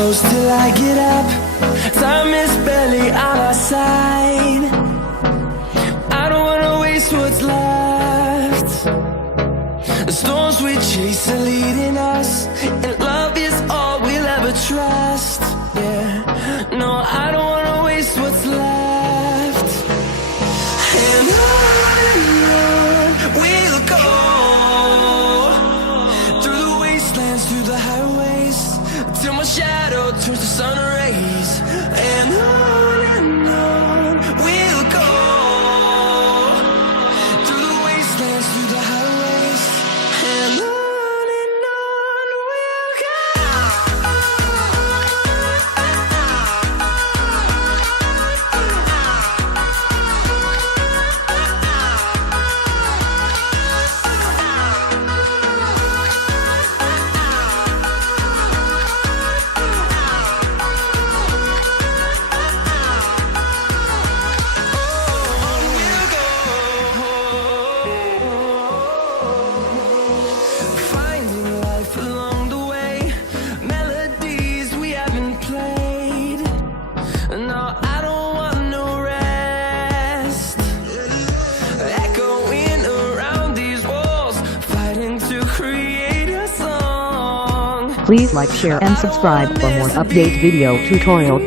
close till I get up. Time is barely on our side. I don't wanna waste what's left. The storms we chase are leading us, and love is all we'll ever trust. Yeah, no, I don't wanna waste what's left. And on we'll go, through the wastelands, through the highways, till my shadow turns to sun rays. And on we'll go, through the wastelands, through the highways, and on we'll go. Finding life along the way, melodies we haven't played. No, I don't want no rest. Echoing around these walls, fighting to create a song. Please like, share and subscribe for more update video tutorial.